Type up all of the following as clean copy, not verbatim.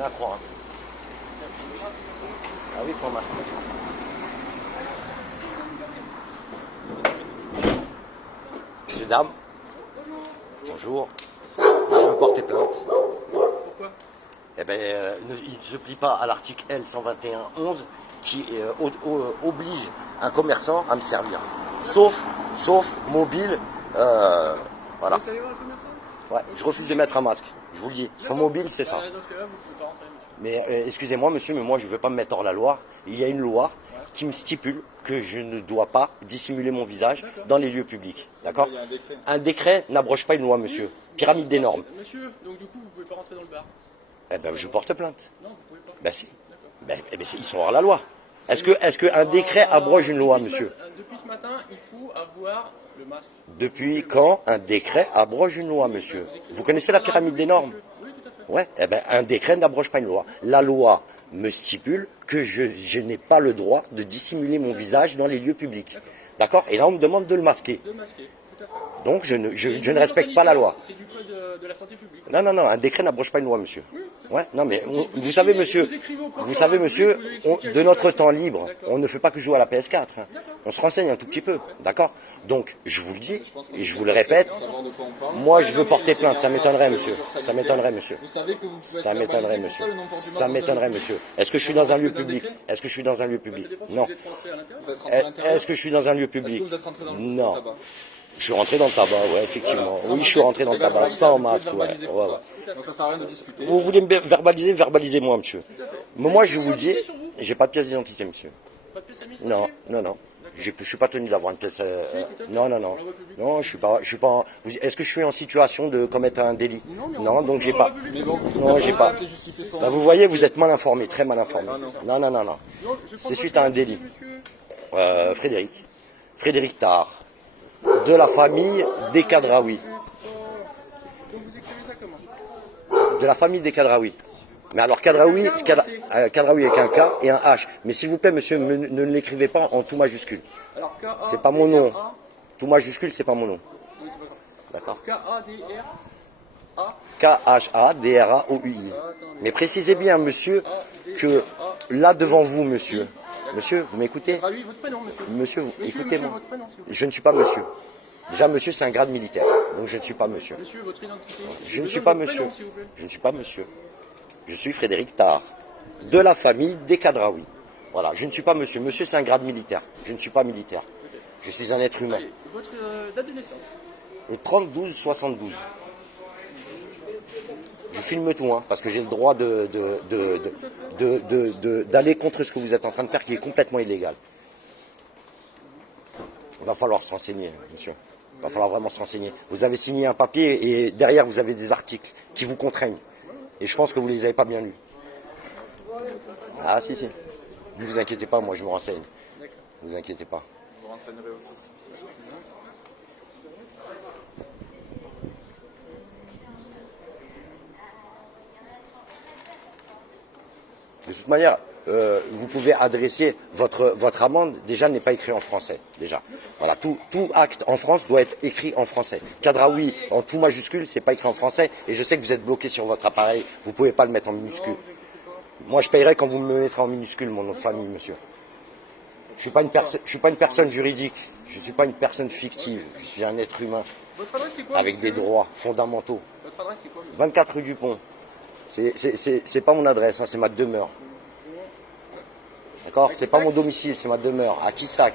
y en a 3. Hein. Ah oui, il faut un masque. Monsieur, dame. Bonjour. Je veux porter plainte. Pourquoi? Eh ben, il ne se plie pas à l'article L 121-11 qui oblige un commerçant à me servir. Sauf mobile. Voilà. Vous allez voir le commerçant? Ouais, je refuse de mettre un masque. Je vous le dis. Son mobile, c'est ça. Dans ce cas-là, vous ne pouvez pas rentrer, monsieur. Mais excusez-moi, monsieur, mais moi, je ne veux pas me mettre hors la loi. Il y a une loi qui me stipule que je ne dois pas dissimuler mon visage dans les lieux publics. D'accord? Un décret n'abroge pas une loi, monsieur. Pyramide des normes. Monsieur, donc du coup, vous ne pouvez pas rentrer dans le bar? Eh ben, je porte plainte. Non, vous ne pouvez pas. Ben si. Ils sont hors la loi. Est-ce qu'un décret abroge une loi, monsieur? Depuis ce matin, il faut avoir le masque. Depuis quand un décret abroge une loi, monsieur? Vous connaissez la pyramide des normes? Oui, tout à fait. Ouais, eh ben, un décret n'abroge pas une loi. La loi me stipule que je n'ai pas le droit de dissimuler mon visage dans les lieux publics. D'accord? Et là, on me demande de le masquer. De masquer, tout à fait. Donc, je ne respecte pas la loi. C'est du code de la santé publique. Non, un décret n'abroge pas une loi, monsieur. Ouais, non, mais vous savez, monsieur, de notre temps libre, on ne fait pas que jouer à la PS4. Hein. On se renseigne un tout petit peu, d'accord? Donc, je vous le dis, et je vous le répète, moi, je veux porter plainte. Ça m'étonnerait, monsieur. Ça m'étonnerait, monsieur. Ça m'étonnerait, monsieur. Ça m'étonnerait, monsieur. Est-ce que je suis dans un lieu public? Est-ce que je suis dans un lieu public? Non. Est-ce que je suis dans un lieu public? Non. Je suis rentré dans le tabac, ouais, effectivement. Oui, je suis rentré dans le tabac, sans masque, ouais. Donc ça sert à rien de discuter. Vous voulez me verbaliser, verbalisez-moi, monsieur. Mais moi, je vous le dis, j'ai pas de pièce d'identité, monsieur. Pas de pièce administrative? Non. Je suis pas tenu d'avoir une pièce. Non. Non, je suis pas. Est-ce que je suis en situation de commettre un délit? Non, donc j'ai pas. Non, j'ai pas. Là, vous voyez, vous êtes mal informé, très mal informé. Non. C'est suite à un délit. Frédéric Tard. De la famille des Kadraoui. Donc vous écrivez ça comment? De la famille des Kadraoui. Mais alors Kadraoui avec un K et un H. Mais s'il vous plaît, monsieur, ne l'écrivez pas en tout majuscule. Alors C'est pas mon nom. Tout majuscule, c'est pas mon nom. Oui, c'est pas grave. D'accord. K-A-D-R-A. K-H-A-D-R-A-O-U-I. Mais précisez bien, monsieur, que là devant vous, monsieur. Monsieur, vous m'écoutez? Ah oui, votre prénom, monsieur. Monsieur, écoutez-moi. Votre prénom, s'il vous plaît. Je ne suis pas monsieur. Déjà, monsieur, c'est un grade militaire. Donc, je ne suis pas monsieur. Monsieur, votre identité. Je ne suis pas monsieur. Je ne suis pas monsieur. Je suis Frédéric Tard. De la famille des Kadraoui. Voilà, je ne suis pas monsieur. Monsieur, c'est un grade militaire. Je ne suis pas militaire. Je suis un être humain. Allez, votre date de naissance. Le 30-12-72. Je filme tout, hein, parce que j'ai le droit d'aller contre ce que vous êtes en train de faire, qui est complètement illégal. Il va falloir se renseigner, monsieur. Il va falloir vraiment se renseigner. Vous avez signé un papier et derrière, vous avez des articles qui vous contraignent. Et je pense que vous ne les avez pas bien lus. Ah, si. Ne vous inquiétez pas, moi, je me renseigne. Ne vous inquiétez pas. Vous vous renseignerez aussi. De toute manière, vous pouvez adresser votre amende, déjà n'est pas écrit en français, déjà. Voilà, tout acte en France doit être écrit en français. Kadraoui en tout majuscule, c'est pas écrit en français, et je sais que vous êtes bloqué sur votre appareil, vous pouvez pas le mettre en minuscule. Moi, je payerai quand vous me mettrez en minuscule mon nom de famille, monsieur. Je suis pas une personne juridique, je suis pas une personne fictive, je suis un être humain Votre adresse, c'est quoi? avec des droits fondamentaux. Votre adresse, c'est quoi? 24 rue du Pont. C'est pas mon adresse, hein, c'est ma demeure. D'accord? C'est pas mon domicile, c'est ma demeure, à Quissac.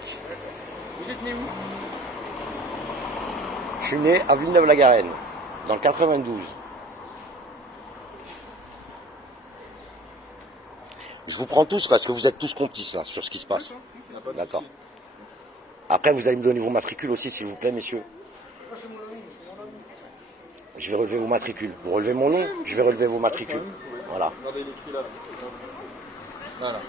Vous êtes né où? Je suis né à Villeneuve-la-Garenne, dans le 92. Je vous prends tous parce que vous êtes tous complices là, sur ce qui se passe. D'accord. Après, vous allez me donner vos matricules aussi, s'il vous plaît, messieurs. Je vais relever vos matricules. Vous relevez mon nom, je vais relever vos matricules. Voilà. Regardez, il est écrit là. Voilà.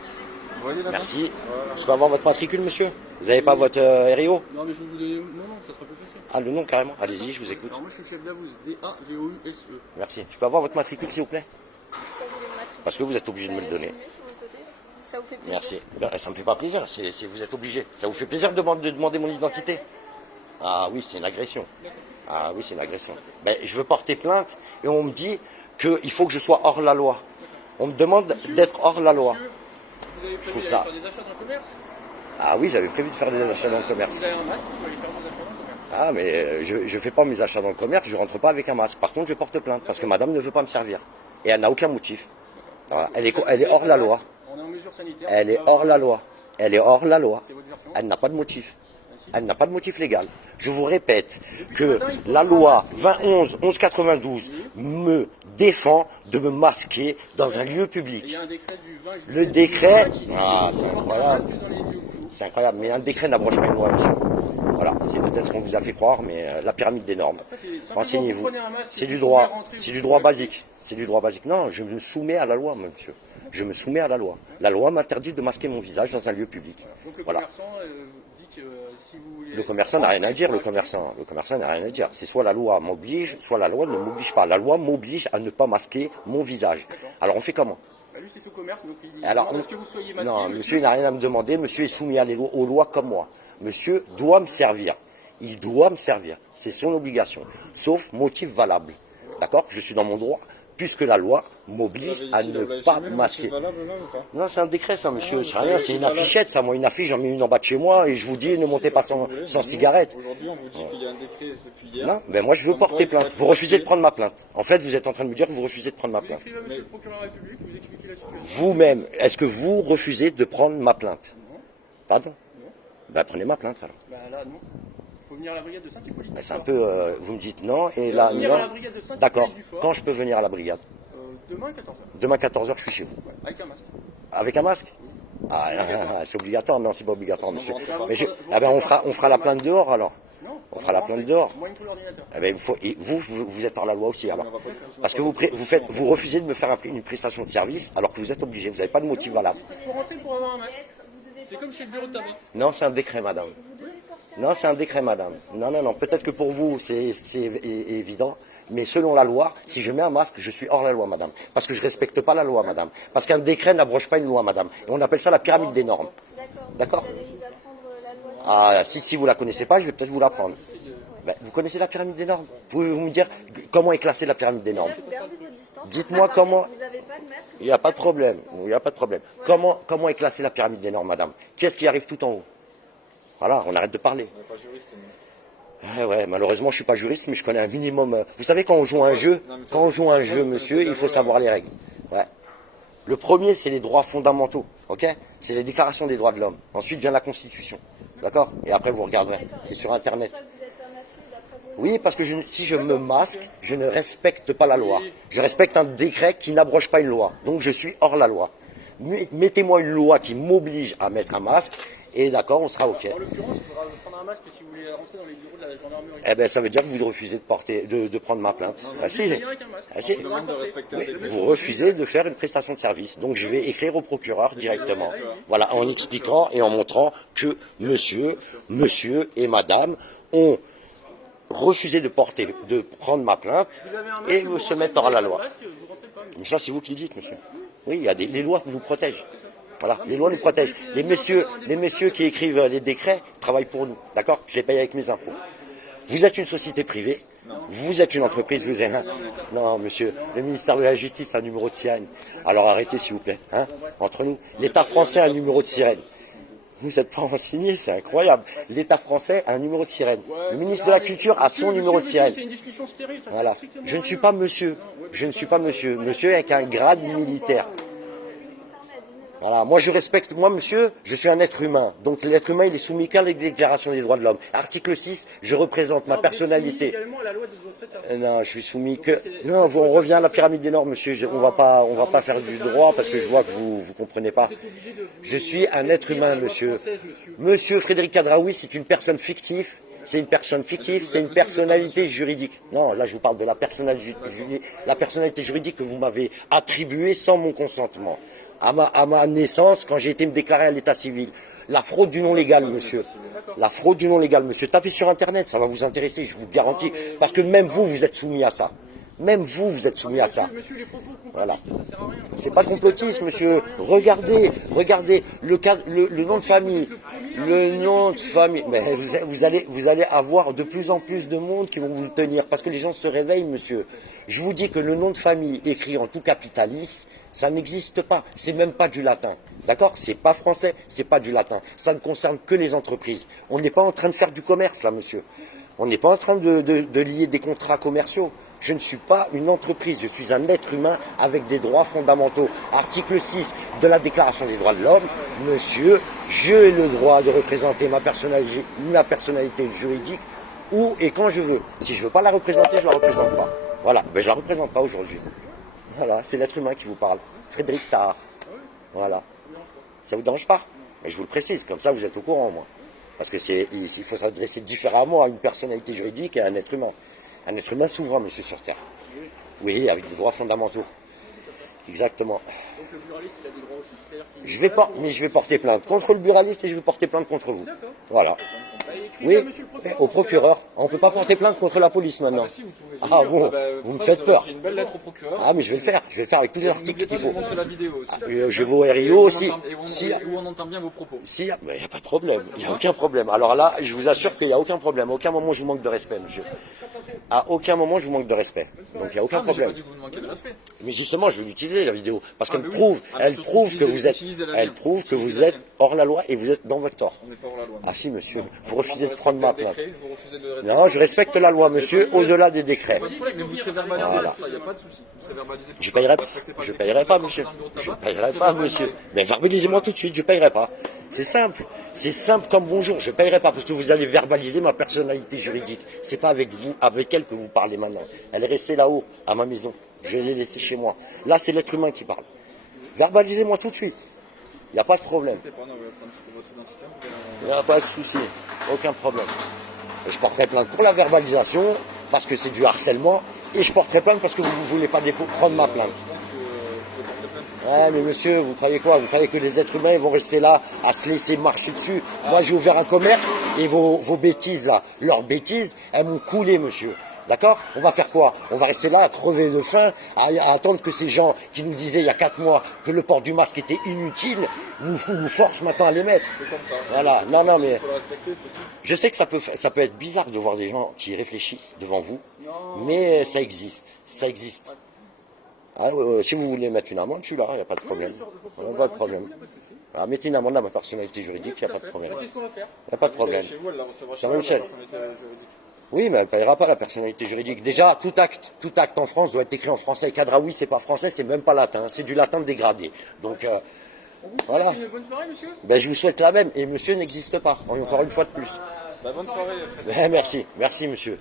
Vous voyez là? Merci. Je peux avoir votre matricule, monsieur? Vous n'avez pas votre RIO? Non, mais je vais vous donner mon nom, ça sera plus facile. Ah, le nom carrément? Allez-y, je vous écoute. Alors moi, je suis chef d'Avouz, D-A-V-O-U-S-E. Merci. Je peux avoir votre matricule, s'il vous plaît? Parce que vous êtes obligé de me le donner. Ça vous fait plaisir? Merci. Ben, ça me fait pas plaisir, vous êtes obligé. Ça vous fait plaisir de demander mon identité? Ah oui, c'est une agression. Ah oui, c'est une agression. Ben, je veux porter plainte et on me dit qu'il faut que je sois hors la loi. On me demande d'être hors la loi. Monsieur, vous avez Je trouve prévu ça. d'aller faire des achats dans le commerce? Ah oui, j'avais prévu de faire des achats dans le commerce. Vous avez un masque, vous pouvez aller faire des achats dans le commerce. Ah, mais je fais pas mes achats dans le commerce, je rentre pas avec un masque. Par contre, je porte plainte parce que madame ne veut pas me servir. Et elle n'a aucun motif. Voilà. Elle est hors la loi. On est en mesure sanitaire. Elle est hors la loi. Elle est hors la loi. C'est votre version. Elle n'a pas de motif. Elle n'a pas de motif légal. Je vous répète que la loi 1192 me défend de me masquer dans un lieu Et public. il y a un décret du 20 juillet. Le décret, 2020 qui dit ah, qu'il c'est faut porter un incroyable. masque dans les lieux clos. C'est incroyable, mais un décret n'abroge pas une loi, monsieur. Voilà, c'est peut-être ce qu'on vous a fait croire, mais la pyramide des normes. Après, c'est simplement, Renseignez-vous. vous prenez un masque, C'est vous du pouvez droit, rentrer, c'est vous du pouvez droit rentrer. basique. C'est du droit basique. Non, je me soumets à la loi, monsieur. Je me soumets à la loi. La loi m'interdit de masquer mon visage dans un lieu public. Donc le Voilà. commerçant dit que si vous voulez... Le commerçant n'a rien à dire, le commerçant n'a rien à dire. C'est soit la loi m'oblige, soit la loi ne m'oblige pas. La loi m'oblige à ne pas masquer mon visage. Alors on fait comment? Bah, lui, c'est sous commerce, donc il Alors, demande à ce que vous soyez masqué. non, monsieur n'a rien à me demander, monsieur est soumis aux lois comme moi. Monsieur doit me servir. Il doit me servir. C'est son obligation. Sauf motif valable. D'accord? Je suis dans mon droit, puisque la loi m'oblige à ne pas masquer. Non, c'est un décret, ça, monsieur. C'est rien, c'est une affichette, ça. Moi, une affiche, j'en mets une en bas de chez moi et je vous dis, ne montez pas sans cigarette. Aujourd'hui, on vous dit qu'il y a un décret depuis hier. Non, ben moi, je veux Comme quoi, porter il faut plainte. être Vous refusez de masqué. prendre ma plainte. En fait, vous êtes en train de me dire que vous refusez de prendre ma Vous plainte. écrivez à monsieur le procureur de la République, vous expliquez la situation. Vous-même, est-ce que vous refusez de prendre ma plainte? Pardon? Ben, prenez ma plainte, alors. Bah là, non. Il faut venir à la brigade de Saint-Hippolyte. Ben, c'est un peu, vous me dites non, et là, Venir à la non. brigade de Saint-Hippolyte D'accord. du Fort. Quand je peux venir à la brigade? Demain, 14h. Demain, 14h, je suis chez vous. Avec un masque. Avec un masque? Ah, c'est obligatoire. Non, c'est pas obligatoire, monsieur. rentrez Mais pas. eh ben, on fera la plainte dehors, alors. Non. On fera la plainte dehors. Moi, il me faut l'ordinateur. Eh ben, vous êtes hors la loi aussi, alors. Parce que vous refusez de me faire une prestation de service, alors que vous êtes obligé. Vous n'avez pas de motif valable. Il faut rentrer pour avoir un masque. C'est comme chez le bureau de tabac. Non, c'est un décret, madame. Non, c'est un décret, madame. Non, non, non. Peut-être que pour vous, c'est évident. Mais selon la loi, si je mets un masque, je suis hors la loi, madame. Parce que je ne respecte pas la loi, madame. Parce qu'un décret n'abroge pas une loi, madame. Et on appelle ça la pyramide des normes. D'accord? Vous allez nous apprendre la loi. Ah, si vous la connaissez pas, je vais peut-être vous l'apprendre. Ben, vous connaissez la pyramide des normes? Pouvez-vous me dire comment est classée la pyramide des normes? Vous gardez vos distances. Dites-moi comment. Vous n'avez pas de masque. Il n'y a pas de problème. Il n'y a pas de problème. Comment est classée la pyramide des normes, madame? Qui est-ce qui arrive tout en haut? Voilà, on arrête de parler. On n'est pas juriste, nous. Ouais, malheureusement, je suis pas juriste, mais je connais un minimum. Vous savez, quand on joue à un jeu, monsieur, il faut savoir les règles. Ouais. Le premier, c'est les droits fondamentaux, ok? C'est les déclarations des droits de l'homme. Ensuite vient la Constitution, d'accord? Et après, vous regarderez. C'est sur Internet. C'est pour ça que vous êtes un masque d'après vos. Oui, parce que si je me masque, je ne respecte pas la loi. Je respecte un décret qui n'abroge pas une loi. Donc, je suis hors la loi. Mettez-moi une loi qui m'oblige à mettre un masque, et d'accord, on sera ok. En l'occurrence, il faudra prendre un masque si vous voulez rentrer dans les bureaux de la gendarmerie. Eh ben, ça veut dire que vous refusez de prendre ma plainte. Ah, si. Venir avec un masque. Ah, si. On demande de respecter un Oui, décret. vous refusez de faire une prestation de service. Donc je vais écrire au procureur directement. Voilà, en expliquant et en montrant que monsieur et madame ont refusé de prendre ma plainte Vous avez un masque, et vous se rentrez, mettre vous hors la avez un loi. masque, vous rentrez pas. Mais ça, c'est vous qui le dites, monsieur. Oui, les lois nous protègent. Voilà, les lois nous protègent. Les messieurs qui écrivent les décrets travaillent pour nous. D'accord? Je les paye avec mes impôts. Vous êtes une société privée, vous êtes une entreprise, vous êtes un... Non, monsieur, le ministère de la Justice a un numéro de sirène. Alors arrêtez, s'il vous plaît, hein, entre nous. L'État français a un numéro de sirène. Vous n'êtes pas renseigné, c'est incroyable. L'État français a un numéro de sirène. Le ministre de la Culture a son numéro de sirène. C'est une discussion stérile, ça Voilà. sert strictement Je ne à suis rien. pas monsieur. Je ne suis pas monsieur. Monsieur avec un grade militaire. Voilà, moi je respecte, moi monsieur, je suis un être humain. Donc l'être humain il est soumis qu'à la déclaration des droits de l'homme. Article 6, je représente ma Vous êtes soumis personnalité. également à la loi de votre État. Non, je suis soumis que... Non, on revient à la pyramide des normes, monsieur. On va pas faire du droit parce que je vois que vous comprenez pas. Vous êtes obligé de vous- Je suis un être humain, la loi monsieur. française, monsieur. Monsieur Frédéric Kadraoui, c'est une personne fictive. C'est une personne fictive, c'est une personnalité juridique. Non, là je vous parle de la personnalité juridique que vous m'avez attribuée sans mon consentement. À ma naissance, quand j'ai été me déclarer à l'état civil. La fraude du nom légal, monsieur. La fraude du nom légal, monsieur. Tapez sur Internet, ça va vous intéresser, je vous garantis. Parce que même vous, vous êtes soumis à ça. Même vous, vous êtes soumis à ça. Monsieur, les propos complotistes, Voilà. ça sert à rien. C'est pas complotiste, monsieur. Regardez le nom de famille. Le nom de famille. Mais vous allez avoir de plus en plus de monde qui vont vous le tenir parce que les gens se réveillent, monsieur. Je vous dis que le nom de famille écrit en tout capitalis, ça n'existe pas. C'est même pas du latin. D'accord? C'est pas français, c'est pas du latin. Ça ne concerne que les entreprises. On n'est pas en train de faire du commerce, là, monsieur. On n'est pas en train de lier des contrats commerciaux. Je ne suis pas une entreprise, je suis un être humain avec des droits fondamentaux. Article 6 de la Déclaration des droits de l'homme, monsieur, j'ai le droit de représenter ma personnalité juridique où et quand je veux. Si je ne veux pas la représenter, je ne la représente pas. Voilà, ben, je ne la représente pas aujourd'hui. Voilà, c'est l'être humain qui vous parle. Frédéric Tard. Voilà. Ça vous dérange pas? Mais je vous le précise, comme ça vous êtes au courant, moi. Parce que il faut s'adresser différemment à une personnalité juridique et à un être humain. Un être humain souverain, monsieur, sur Terre. Oui, avec des droits fondamentaux. Exactement. Donc le buraliste, il a des droits aussi. C'est-à-dire qu'il- Je vais porter plainte contre le buraliste et je vais porter plainte contre vous. D'accord. Voilà. Bah, écrivez Oui, à monsieur le procureur, au procureur. On ne peut pas porter plainte contre la police maintenant. Ah, si, vous pouvez. Ah bon, vous me faites peur. J'ai une belle lettre au procureur. Ah, mais je vais le faire. Je vais le faire avec tous les N'oubliez articles pas qu'il de faut. montrer la vidéo aussi. Je vais au Et RIO où on aussi. entend- et où on entend bien vos propos. Si, mais il n'y a pas de problème. Il n'y a aucun problème. Alors là, je vous assure qu'il n'y a aucun problème. À aucun moment, je vous manque de respect, monsieur. À aucun moment, je vous manque de respect. Donc, il n'y a aucun Ah, mais j'ai pas problème. dit que vous me manquez de respect. Mais justement, je vais l'utiliser, la vidéo. Parce qu'elle mais oui. prouve, Ah, elle surtout prouve que utiliser- vous êtes, utiliser la elle mienne. prouve que vous Utiliser la êtes mienne. hors la loi et vous êtes dans votre tort. On n'est pas hors la loi. Ah si, monsieur. Non. Vous refusez de Vous prendre ma respectez le plainte. décret, vous refusez de respecter. Non, je respecte la loi, monsieur, au-delà des décrets. Pas de problème, mais vous serez verbalisé Voilà. pour ça, il n'y a pas de souci. Vous serez verbalisé pour Je ça, payerai, vous respectez je le payerai décret, pas, vous monsieur. rentrez dans le bureau de Je tabac, payerai vous pas, serez monsieur. verbalisé. Mais verbalisez-moi tout de suite, je payerai pas. C'est simple. C'est simple comme bonjour. Je payerai pas parce que vous allez verbaliser ma personnalité juridique. C'est pas avec vous, avec elle que vous parlez maintenant. Elle est restée là-haut, à ma maison. Je l'ai laissée chez moi. Là, c'est l'être humain qui parle. Verbalisez-moi tout de suite. Il n'y a pas de problème. C'est pas, non, vous allez prendre votre identité, vous allez- Il n'y a pas de souci. Aucun problème. Et je porterai plainte pour la verbalisation parce que c'est du harcèlement. Et je porterai plainte parce que vous ne voulez pas prendre ma plainte. Je pense que vous pouvez porter plainte. Ouais, mais monsieur, vous croyez quoi? Vous croyez que les êtres humains ils vont rester là à se laisser marcher dessus? Moi, j'ai ouvert un commerce et vos bêtises là, leurs bêtises, elles m'ont coulé, monsieur. D'accord? On va faire quoi? On va rester là à crever de faim, à attendre que ces gens qui nous disaient il y a 4 mois que le port du masque était inutile, nous forcent maintenant à les mettre. C'est comme ça. Voilà. Non, non, mais Il faut le respecter, c'est tout. je sais que ça peut être bizarre de voir des gens qui réfléchissent devant vous, mais ça existe. Ça existe. Ah, si vous voulez mettre une amende, je suis là, il n'y a pas de problème. Il n'y a pas de problème. Ah, mettez une amende à ma personnalité juridique, il n'y a pas de problème. C'est ce qu'on va faire. Il n'y a pas de problème. Chez vous, elle la recevra Ça chez va, elle, Michel. la personnalité juridique. Oui, mais elle ne payera pas la personnalité juridique. Déjà, tout acte en France doit être écrit en français. Kadraoui, c'est pas français, c'est même pas latin, c'est du latin dégradé. Donc, On vous voilà. souhaite une bonne soirée, monsieur. Ben, je vous souhaite la même. Et monsieur n'existe pas, encore une fois de plus. Bah, bonne soirée, Frédéric. Merci, merci monsieur.